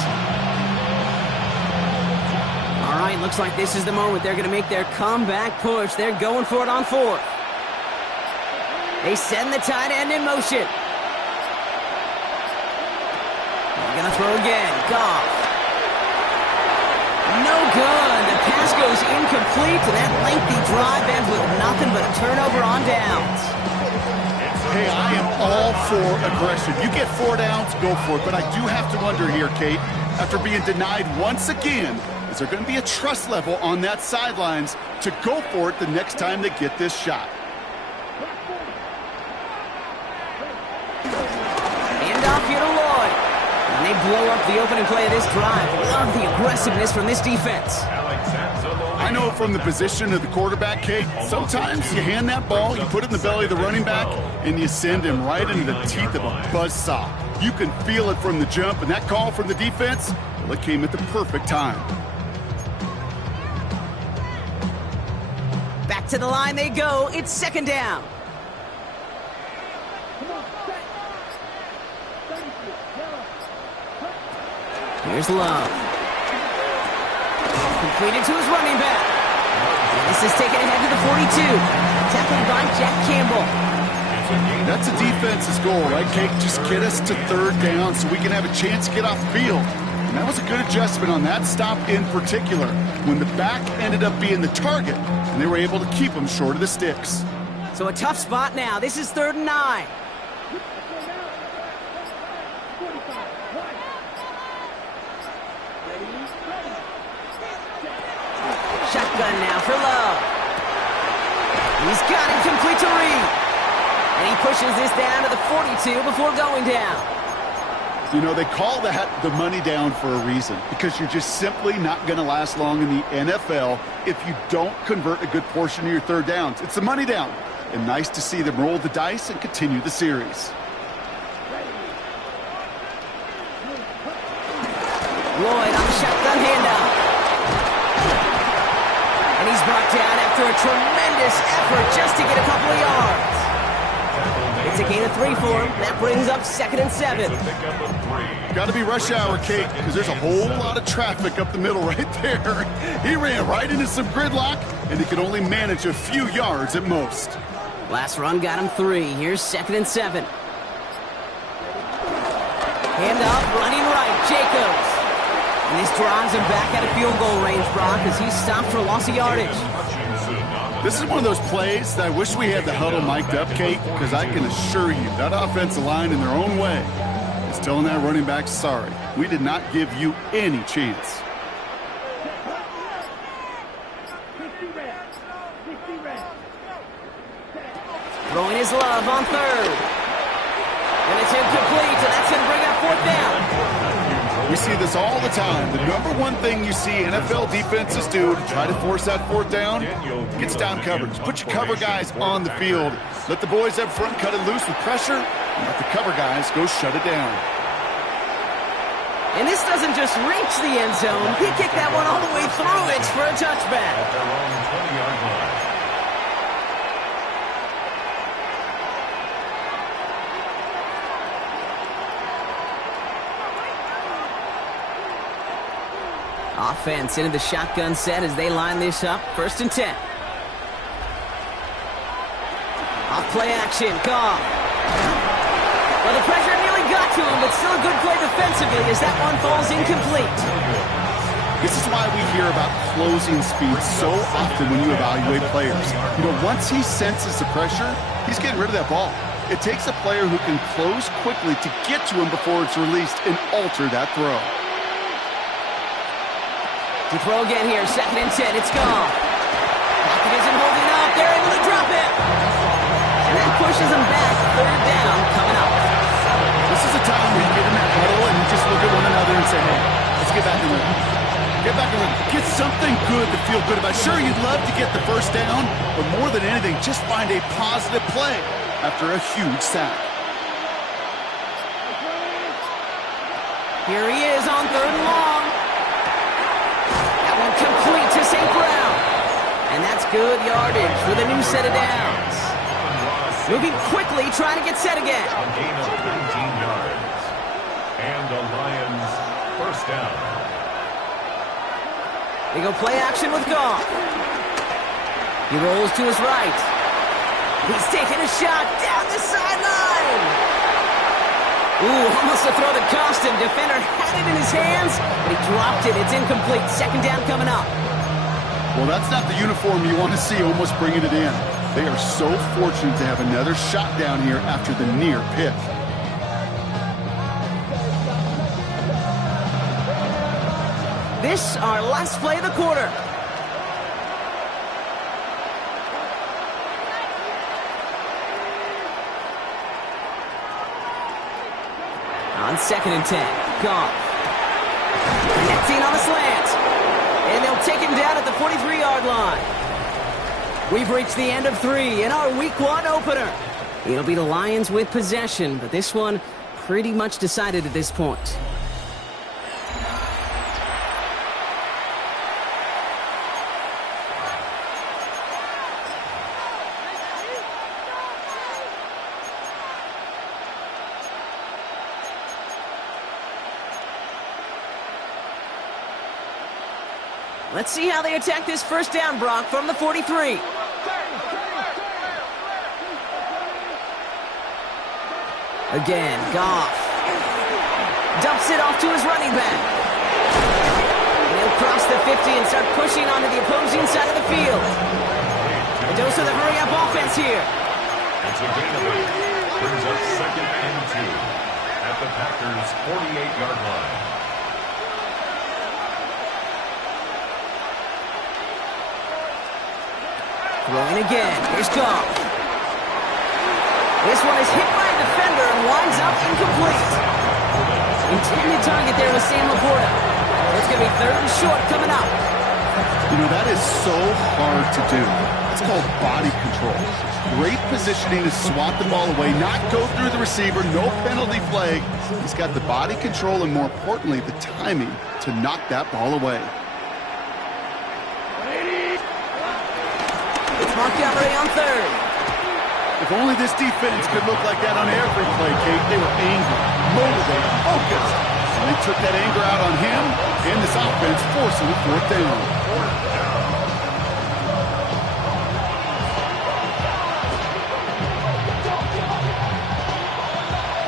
All right, looks like this is the moment they're going to make their comeback push. They're going for it on 4th. They send the tight end in motion. They're going to throw again. Goff. No good. The pass goes incomplete, and that lengthy drive ends with nothing but a turnover on downs. Hey, I am all for aggression. You get 4 downs, go for it. But I do have to wonder here, Kate, after being denied once again, is there going to be a trust level on that sidelines to go for it the next time they get this shot? Hand off here to Lloyd. And they blow up the opening play of this drive. Love the aggressiveness from this defense. I know from the position of the quarterback, Kate, sometimes you hand that ball, you put it in the belly of the running back, and you send him right into the teeth of a buzzsaw. You can feel it from the jump, and that call from the defense, well, it came at the perfect time. Back to the line they go. It's 2nd down. Here's Love. Completed to his running back. This is taken ahead to the 42. Tackled by Jack Campbell. That's a defense's goal, right, Kate? Just get us to 3rd down so we can have a chance to get off the field. And that was a good adjustment on that stop in particular, when the back ended up being the target, and they were able to keep him short of the sticks. So a tough spot now. This is 3rd and 9. Shotgun now for Love. He's got it complete to Reed. And he pushes this down to the 42 before going down. You know, they call that the money down for a reason, because you're just simply not going to last long in the NFL if you don't convert a good portion of your 3rd downs. It's the money down. And nice to see them roll the dice and continue the series. Lloyd on the shotgun handoff. And he's brought down after a tremendous effort just to get a couple of yards. It's a gain of 3 for him. That brings up 2nd and 7. Got to be rush hour, Kate, because there's a whole lot of traffic up the middle right there. He ran right into some gridlock, and he could only manage a few yards at most. Last run got him 3. Here's 2nd and 7. Handoff, running right, Jacobs. And this drives him back out of field goal range, Brock, as he's stopped for a loss of yardage. This is one of those plays that I wish we had the huddle mic'd up, Kate, because I can assure you that offensive line in their own way is telling that running back, sorry, we did not give you any chance. Throwing his Love on 3rd. And it's incomplete, and that's going to bring up 4th down. We see this all the time. The number one thing you see NFL defenses do to try to force that 4th down, gets down coverage. Put your cover guys on the field. Let the boys up front cut it loose with pressure, and let the cover guys go shut it down. And this doesn't just reach the end zone. He kicked that one all the way through it for a touchback. At their own 20-yard line. Offense into the shotgun set as they line this up. 1st and 10. Off play action. Goff. Well, the pressure nearly got to him, but still a good play defensively as that one falls incomplete. This is why we hear about closing speed so often when you evaluate players. You know, once he senses the pressure, he's getting rid of that ball. It takes a player who can close quickly to get to him before it's released and alter that throw. To throw again here, 2nd and 10, it's Goff. Pocket isn't holding up, they're able to drop it. And that pushes him back, 3rd down coming up. This is a time where you get in that huddle and you just look at one another and say, hey, let's get back in there. Get back in there. Get something good to feel good about. Sure, you'd love to get the 1st down, but more than anything, just find a positive play after a huge sack. Here he is on 3rd and long. That one complete to St. Brown. And that's good yardage for the new set of downs. Moving quickly, trying to get set again. A gain of 13 yards. And the Lions 1st down. They go play action with Goff. He rolls to his right. He's taking a shot down the sideline. Ooh, almost a throw that cost him. Defender had it in his hands, but he dropped it. It's incomplete. 2nd down coming up. Well, that's not the uniform you want to see almost bringing it in. They are so fortunate to have another shot down here after the near pick. This, our last play of the quarter. On 2nd and 10, Goff. Connecting on the slant. And they'll take him down at the 43-yard line. We've reached the end of 3 in our Week 1 opener. It'll be the Lions with possession, but this one pretty much decided at this point. Let's see how they attack this 1st down, Brock, from the 43. Again, Goff. Dumps it off to his running back. And he'll cross the 50 and start pushing onto the opposing side of the field. A dose of the hurry-up offense here. It's a gain of 8. Brings up 2nd and 2 at the Packers' 48-yard line. Throwing again. Here's Goff. This one is hit by a defender and winds up incomplete. Intended target there was Sam Laporta. It's going to be 3rd and short coming up. You know, that is so hard to do. It's called body control. Great positioning to swat the ball away, not go through the receiver, no penalty flag. He's got the body control and, more importantly, the timing to knock that ball away. It's marked out ready on 3rd. If only this defense could look like that on every play, Kate. They were angry, motivated, focused. And they took that anger out on him and this offense, forcing a 4th down.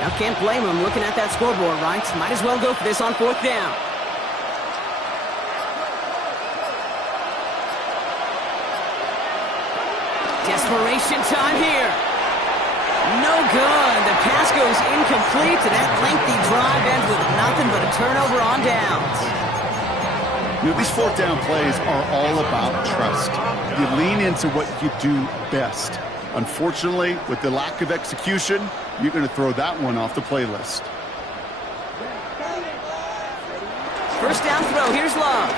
Now can't blame him looking at that scoreboard, right? Might as well go for this on 4th down. Desperation time here. No good. The pass goes incomplete, and that lengthy drive ends with nothing but a turnover on downs. You know, these 4th down plays are all about trust. You lean into what you do best. Unfortunately, with the lack of execution, you're going to throw that one off the playlist. 1st down throw. Here's Love.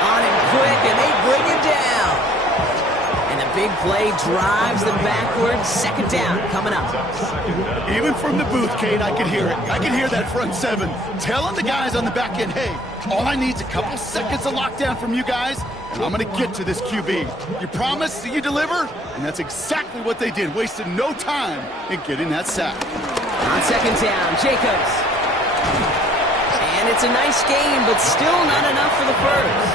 On him quick, and they bring him down. And the big play drives them backwards. Second down coming up. Even from the booth, Kate, I can hear it. I can hear that front seven telling the guys on the back end, hey, all I need is a couple seconds of lockdown from you guys, and I'm going to get to this QB. You promise that you deliver? And that's exactly what they did, wasted no time in getting that sack. On second down, Jacobs. And it's a nice game, but still not enough for the first.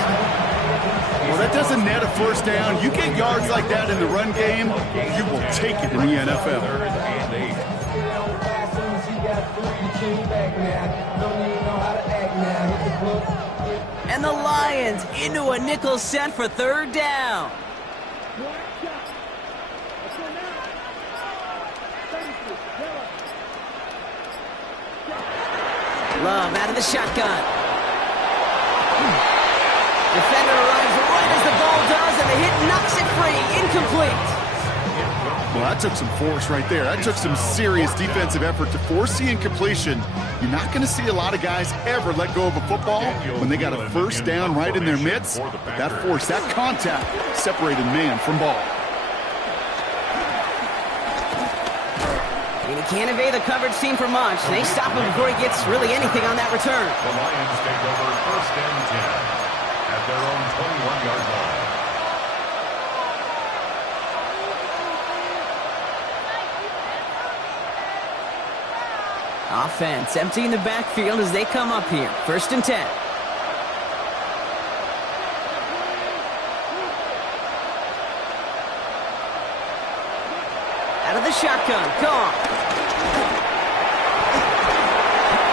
Well, that doesn't net a first down. You get yards like that in the run game, you will take it in the NFL. And the Lions into a nickel set for third down. Love out of the shotgun. Defender arrives right as the ball does, and the hit knocks it free. Incomplete. Well, that took some force right there. That took some serious defensive effort to force the incompletion. You're not going to see a lot of guys ever let go of a football when they got a first down right in their midst. But that force, that contact, separated man from ball. And he can't evade the coverage team for much. They stop him before he gets really anything on that return. The Lions take over first and 10 at their own 21-yard line. Offense emptying the backfield as they come up here. First and 10. Out of the shotgun. Gone.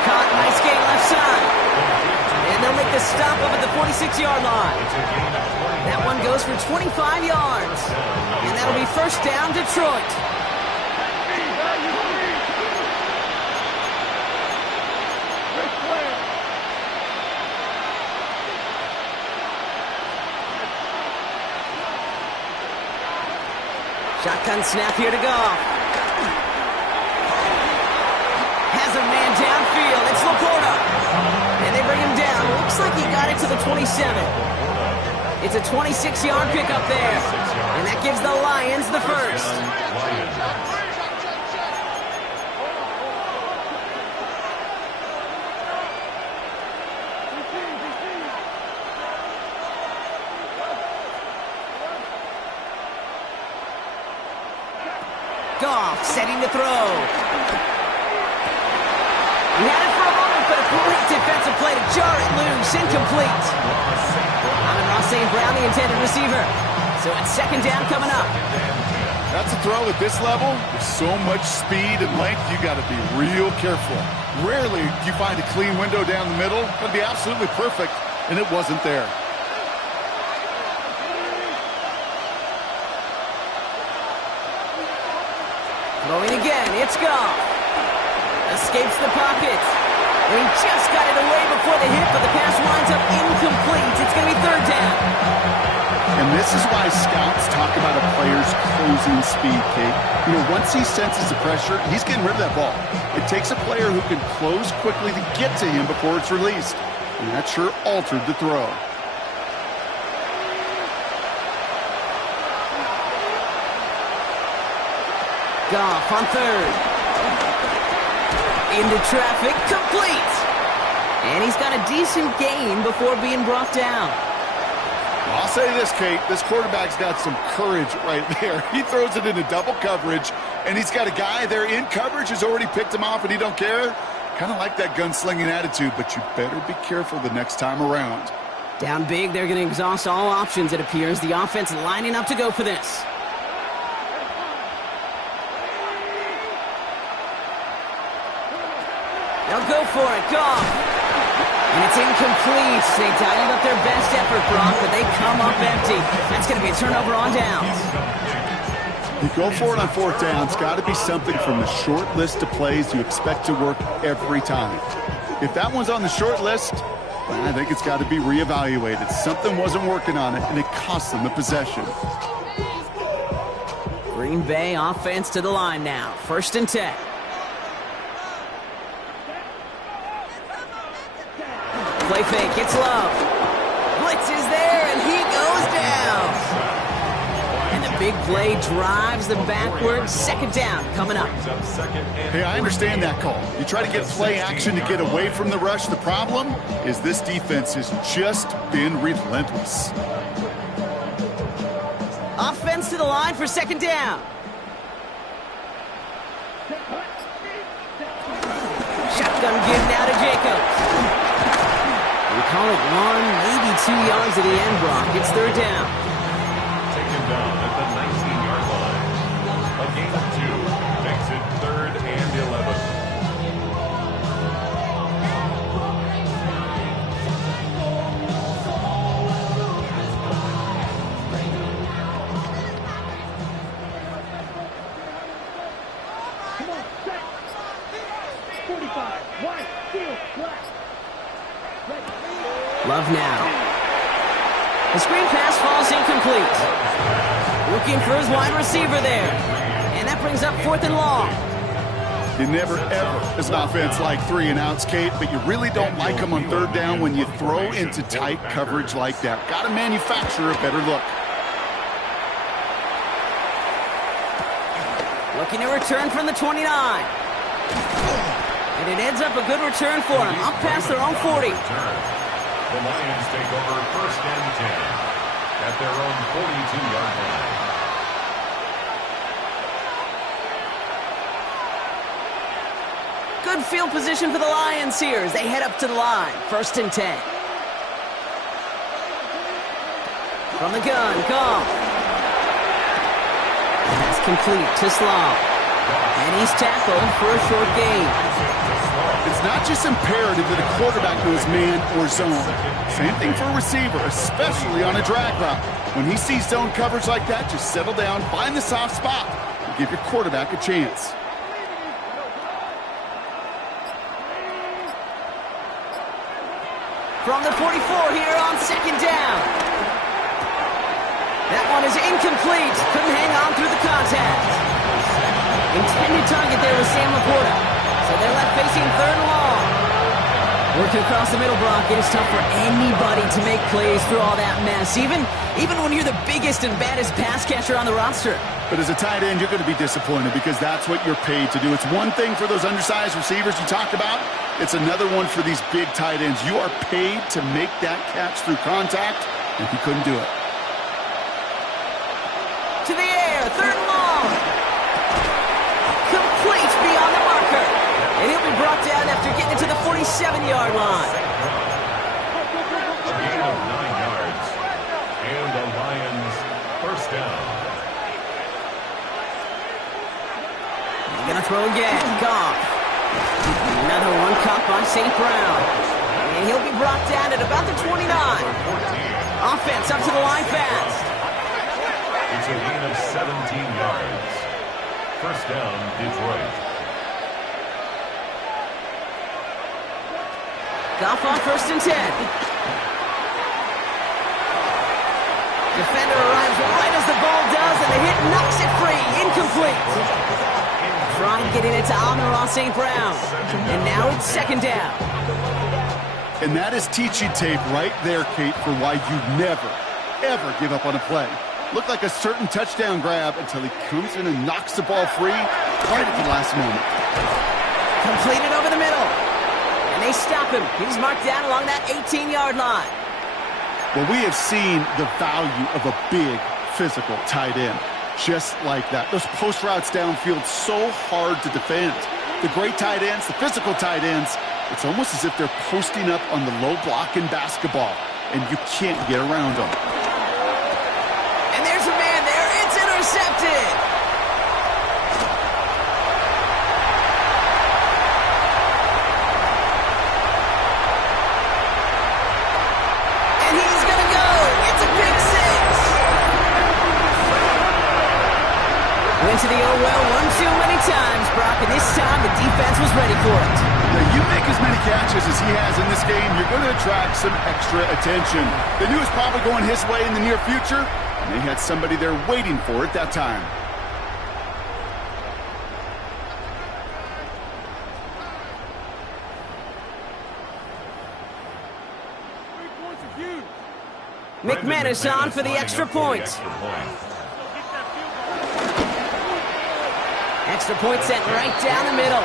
Caught. Nice gain left side. And they'll make the stop up at the 46-yard line. That one goes for 25 yards. And that'll be first down, Detroit. Shotgun snap here to go. Has a man downfield. It's Laporta. And they bring him down. Looks like he got it to the 27. It's a 26-yard pickup there. And that gives the Lions the first. Goff setting to throw. He had it for a moment, but a great defensive play to jar it loose. Incomplete. Amon-Ra St. Brown, the intended receiver. So it's second down coming up. That's a throw at this level. With so much speed and length, you got to be real careful. Rarely do you find a clean window down the middle. It'd be absolutely perfect, and it wasn't there. Throwing again, it's Goff. Escapes the pocket. And he just got it away before the hit, but the pass winds up incomplete. It's going to be third down. And this is why scouts talk about a player's closing speed, Kate. You know, once he senses the pressure, he's getting rid of that ball. It takes a player who can close quickly to get to him before it's released. And that sure altered the throw. Goff on third. Into traffic, complete. And he's got a decent gain before being brought down. I'll say this, Kate. This quarterback's got some courage right there. He throws it into double coverage, and he's got a guy there in coverage who's already picked him off, and he don't care. Kind of like that gunslinging attitude, but you better be careful the next time around. Down big, they're going to exhaust all options, it appears. The offense lining up to go for this. They'll go for it. Goff. And it's incomplete. They dialed up their best effort, Brock, but they come up empty. That's going to be a turnover on downs. You go for it on fourth down. It's got to be something from the short list of plays you expect to work every time. If that one's on the short list, well, I think it's got to be reevaluated. Something wasn't working on it, and it cost them the possession. Green Bay offense to the line now. First and 10. Play fake, it's low. Blitz is there, and he goes down. And the big play, drives them backwards. Second down coming up. Hey, I understand that call. You try to get play action to get away from the rush. The problem is this defense has just been relentless. Offense to the line for second down. Shotgun give now to Jacobs. We call it 1, maybe 2 yards to the end, Brock. It's third down. Taken down at the 19-yard line. A gain of 2 makes it 3rd and 11. Love now. The screen pass falls incomplete. Looking for his wide receiver there. And that brings up 4th and long. You never, ever, as an offense, like 3 and outs, Kate, but you really don't like them on third down when you throw into tight coverage like that. Got to manufacture a better look. Looking to return from the 29. And it ends up a good return for him. Up past their own 40. The Lions take over 1st and 10 at their own 42-yard line. Good field position for the Lions here as they head up to the line. 1st and 10. From the gun, Goff. Pass complete to Slaw. And he's tackled for a short gain. It's not just imperative that a quarterback knows man or zone. Same thing for a receiver, especially on a drag route. When he sees zone coverage like that, just settle down, find the soft spot, and give your quarterback a chance. From the 44 here on second down. That one is incomplete. Couldn't hang on through the contact. Intended target there was Sam Laporta. So they're left facing 3rd and long. Working across the middle, Brock. It is tough for anybody to make plays through all that mess, even when you're the biggest and baddest pass catcher on the roster. But as a tight end, you're going to be disappointed because that's what you're paid to do. It's one thing for those undersized receivers you talked about. It's another one for these big tight ends. You are paid to make that catch through contact, and he couldn't do it. To the air, 3rd and long. Complete beyond the marker. And he'll be brought down after getting it to the 47-yard line. A gain of 9 yards. And the Lions 1st down. He's going to throw again. Goff. Another one caught by St. Brown. And he'll be brought down at about the 29. Offense up to the line fast. It's a gain of 17 yards. 1st down, Detroit. Goff on 1st and 10. Defender arrives right as the ball does, and the hit knocks it free. Incomplete. Tried getting it to Amon-Ra St. Brown. And now it's 2nd down. And that is teaching tape right there, Kate, for why you never, ever give up on a play. Looked like a certain touchdown grab until he comes in and knocks the ball free right at the last moment. Completed over the middle. And they stop him. He's marked down along that 18-yard line. Well, we have seen the value of a big, physical tight end. Just like that. Those post routes downfield, so hard to defend. The great tight ends, the physical tight ends, it's almost as if they're posting up on the low block in basketball, and you can't get around them. And there's a man there. It's intercepted. And he's going to go. It's a pick six. Went to the oh well one too many times, Brock, and this time the defense was ready for it. Now, you make as many catches as he has in this game, you're going to attract some extra attention. They knew it was probably going his way in the near future, and they had somebody there waiting for it that time. McManus on for the extra point. extra point sent right down the middle.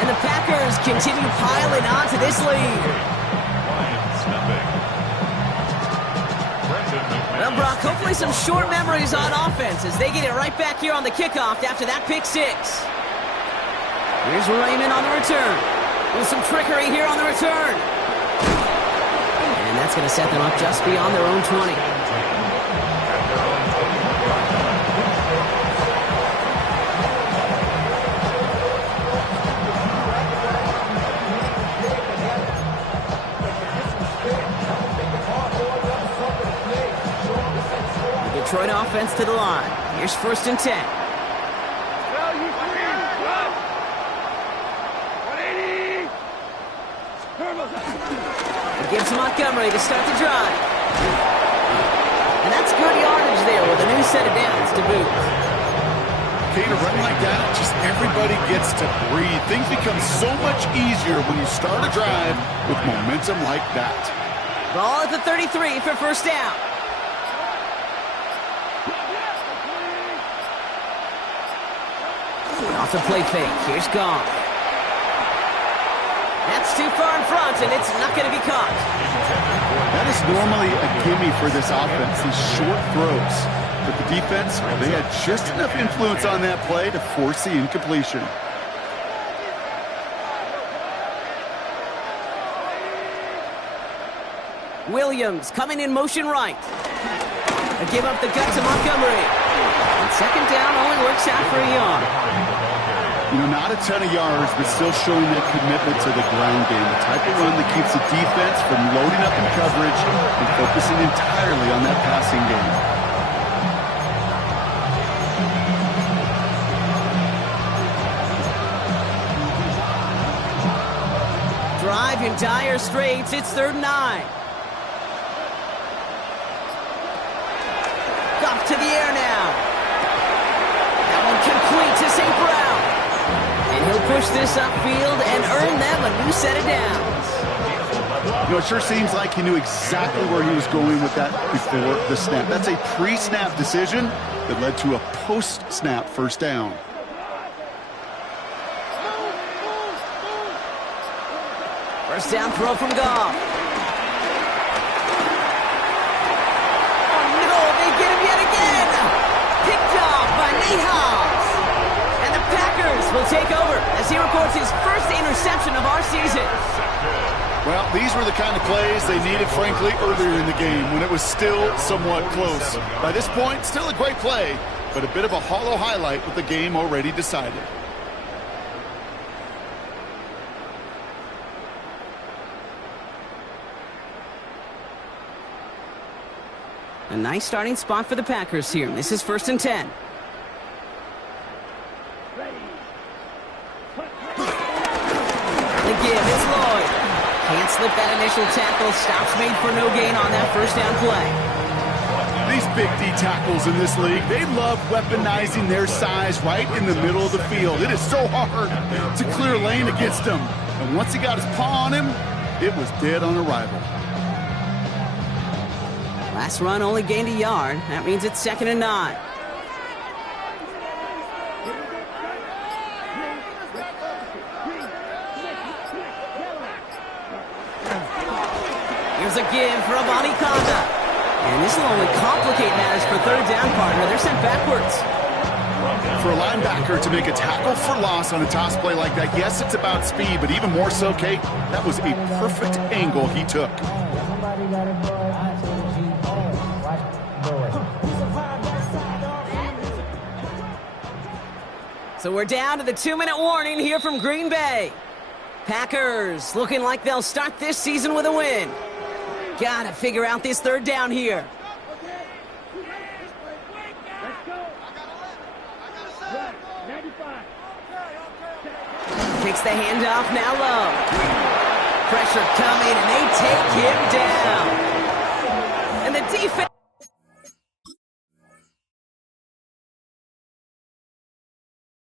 And the Packers continue piling on to this lead. Well, Brock, hopefully some short memories on offense as they get it right back here on the kickoff after that pick six. Here's Raymond on the return. With some trickery here on the return. And that's going to set them up just beyond their own 20. Detroit offense to the line. Here's 1st and 10. It gives Montgomery to start the drive. And that's good yardage there with a new set of downs to boot. Okay, to run like that, just everybody gets to breathe. Things become so much easier when you start a drive with momentum like that. Ball at the 33 for 1st down. Off the play fake. Here's Goff. That's too far in front, and it's not going to be caught. That is normally a gimme for this offense, these short throws. But the defense, they had just enough influence on that play to force the incompletion. Williams coming in motion right. A give up the gut to Montgomery. And 2nd down only works out for a yard. You know, not a ton of yards, but still showing that commitment to the ground game. The type of run that keeps the defense from loading up in coverage and focusing entirely on that passing game. Drive in dire straits. It's 3rd and 9. Goff to the air now. That one complete to St. Brown. And he'll push this upfield and earn them a new set of downs. You know, it sure seems like he knew exactly where he was going with that before the snap. That's a pre-snap decision that led to a post-snap 1st down. First down throw from Goff. Oh, no, they get him yet again. Picked off by Nehals. And the Packers will take over as he records his first interception of our season. Well, these were the kind of plays they needed, frankly, earlier in the game when it was still somewhat close. By this point, still a great play, but a bit of a hollow highlight with the game already decided. A nice starting spot for the Packers here. This is 1st and 10. The give, it's Lloyd. Can't slip that initial tackle. Stops made for no gain on that 1st down play. These big D tackles in this league, they love weaponizing their size right in the middle of the field. It is so hard to clear lane against him. And once he got his paw on him, it was dead on arrival. Last run only gained a yard. That means it's 2nd and 9. Here's a give for Avani Conda. And this will only complicate matters for 3rd down, partner. They're sent backwards. For a linebacker to make a tackle for loss on a toss play like that, yes, it's about speed, but even more so, Kate, that was a perfect angle he took. So we're down to the 2-minute warning here from Green Bay. Packers looking like they'll start this season with a win. Gotta figure out this 3rd down here. Takes the handoff now low. Pressure coming and they take him down. And the defense...